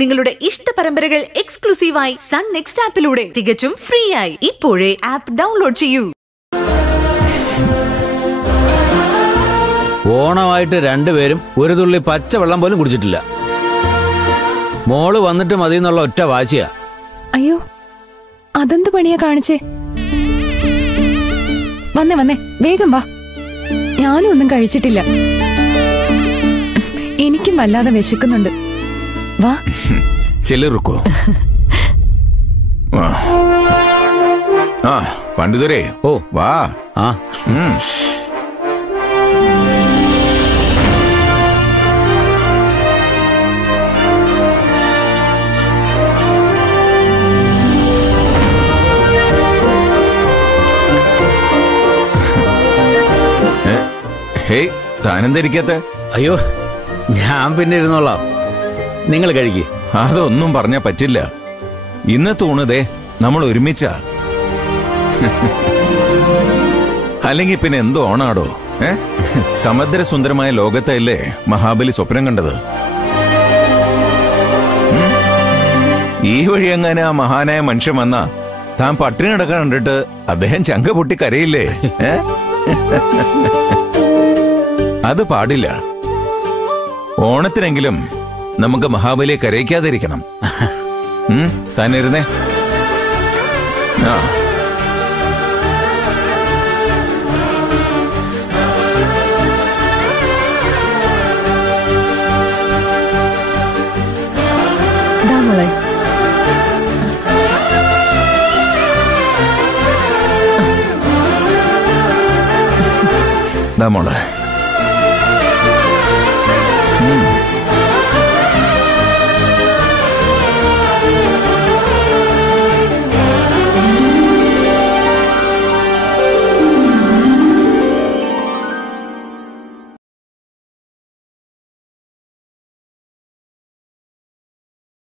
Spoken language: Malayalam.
നിങ്ങളുടെ ഇഷ്ട പരമ്പരകൾ എക്സ്ക്ലൂസീവായി സൺ നെക്സ്റ്റ് ആപ്പിലൂടെ തികച്ചും ഫ്രീ ആയി. ഇപ്പോഴേ ആപ്പ് ഡൗൺലോഡ് ചെയ്യൂ. ഓണമായിട്ട് രണ്ടുപേരും ഒരു തുള്ളി പച്ചവെള്ളം പോലും കുടിച്ചിട്ടില്ല. മോള് വന്നിട്ട് മതി എന്നുള്ള ഒറ്റ വാശിയാ. അയ്യോ, അതെന്ത് പണിയാ കാണിച്ചേ? വന്നേ വേഗം വാ. ഞാനും ഒന്നും കഴിച്ചിട്ടില്ല. എനിക്കും വല്ലാതെ വിശക്കുന്നുണ്ട്. വാ ചെല്ലുറുക്കോ. പണ്ഡിതരേ, ഓ വാ. ആ ഹേയ്, താനെന്തിരിക്കത്തെ? അയ്യോ, ഞാൻ പിന്നെ ഇരുന്നോളാം. നിങ്ങൾ കഴിക്ക്. അതൊന്നും പറഞ്ഞാ പറ്റില്ല. ഇന്നത്തെ ഊണതേ നമ്മൾ ഒരുമിച്ചാ. അല്ലെങ്കിൽ പിന്നെ എന്തോ ഓണാടോ? സമുദ്രസുന്ദരമായ ലോകത്തല്ലേ മഹാബലി സ്വപ്നം കണ്ടത്. ഈ വഴി എങ്ങനെ ആ മഹാനായ മനുഷ്യൻ വന്നാ താൻ പട്ടിണി കിടക്കാൻ കണ്ടിട്ട് അദ്ദേഹം ചങ്ക പൊട്ടി കരയില്ലേ? അത് പാടില്ല. ഓണത്തിനെങ്കിലും നമുക്ക് മഹാബലിയെ കരയിക്കാതിരിക്കണം. താനിരുന്നേ. മോളെ